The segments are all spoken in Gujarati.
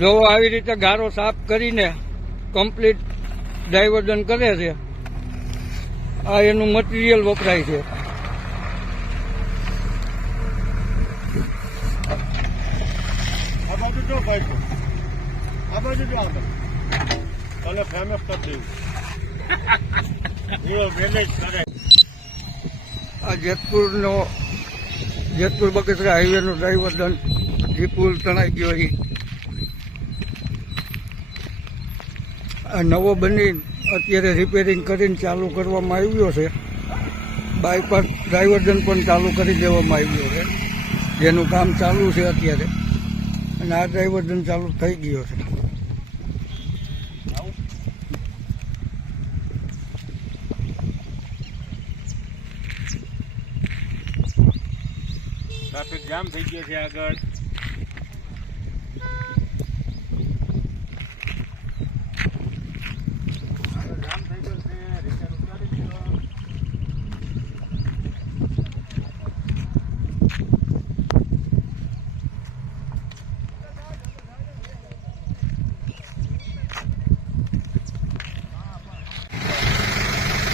જો આવી રીતે ગારો સાફ કરીને કમ્પ્લીટ ડાયવર્ઝન કરે છે. આ એનું મટીરિયલ વપરાય છે. આ બાજુ જો ભાઈ, આ બાજુ જો તને ફેમસ કરી દેવું મેનેજ કરે. આ જેતપુર બગસરા હાઈવેનું ડાયવર્ઝન જે પુલ તણાઈ ગયો છે. આ નવો બની અત્યારે રિપેરિંગ કરીને ચાલુ કરવામાં આવ્યો છે. બાયપાસ ડાયવર્ઝન પણ ચાલુ કરી દેવામાં આવ્યો છે, જેનું કામ ચાલુ છે અત્યારે. અને આ ડાયવર્ઝન ચાલુ થઈ ગયો છે. ટ્રાફિક જામ થઈ ગયો છે આગળ.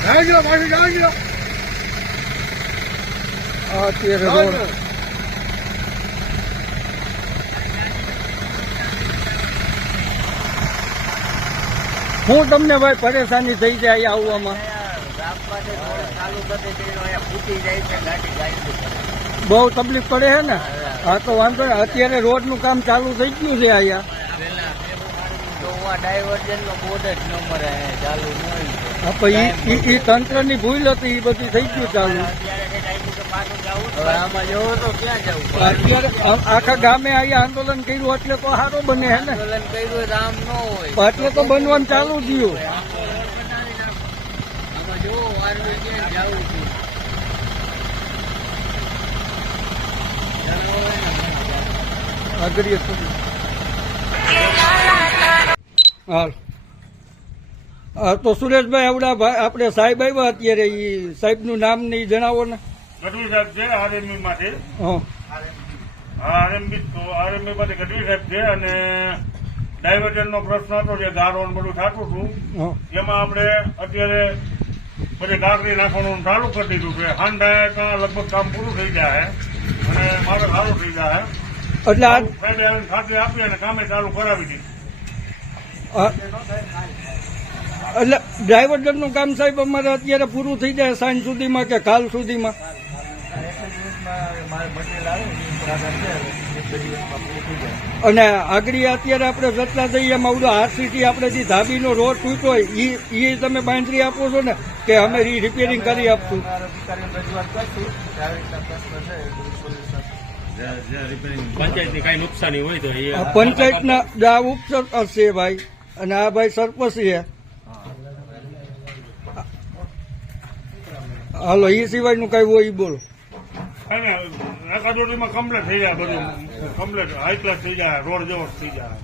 જાજો પાછું જાજો. અત્યારે રોડ હું તમને ભાઈ પરેશાની થઈ જાય આવવામાં? બહુ તકલીફ પડે છે ને? હા તો વાંધો નહીં. અત્યારે રોડનું કામ ચાલુ થઈ ગયું છે અહીંયા. ડાયવર્ઝન નો બોર્ડ જ ન મળે ચાલુ એ તંત્રની ભૂલ હતી, એ બધું થઈ ગયું ચાલુ. હવે આમાં જવો તો ક્યાં જવું? અત્યારે આખા ગામે અહીંયા આંદોલન કર્યું એટલે તો સારો બને હે ને. આંદોલન કર્યું રામ ન હોય એટલે તો બનવાનું ચાલુ થયું. આમાં જવો વારવે ક્યાં જવું છે? અઘરી હાલ. તો સુરેશભાઈ આવડા ભાઈ આપણે સાહેબ આવ્યા અત્યારે, એ સાહેબનું નામ ને ઈ જણાવો ને. ગઢવી સાહેબ છે આરએમબી માંથી. હા આરએમબી માંથી ગઢવી સાહેબ છે. અને ડાયવર્ઝન નો પ્રશ્ન હતો, જે ગારો બધું થતું હતું, એમાં આપણે અત્યારે બધી કાંકરી નાખવાનું ચાલુ કરી દીધું છે. હાંડા લગભગ કામ પૂરું થઈ જાય અને મારે સારું થઈ જાય. એટલે આ ફાયદે આવીને ખાતરી આપી અને કામે ચાલુ કરાવી દીધું. એટલે ડાયવર્ઝનનું કામ સાહેબ અમારે અત્યારે પૂરું થઈ જાય સાંજ સુધીમાં કે કાલ સુધીમાં? અને આગળ અત્યારે આપણે જતા જઈએ એમાં આવડો આરસીટી આપણે જે ધાબીનો રોડ તૂટ્યો હોય એ તમે બાંધરી આપો છો ને કે અમે રિપેરિંગ કરી આપશું? પંચાયતની કઈ નુકસાની હોય તો પંચાયતના આ ઉપસરપંચ છે ભાઈ, અને આ ભાઈ સરપંચ છે. હાલો, એ સિવાયનું કઈ હોય એ બોલો. એકાદોડીમાં કમ્પ્લેટ થઈ જાય, બધું કમ્પ્લેટ હાઈ ક્લાસ થઈ જાય, રોડ જેવો થઈ જાય.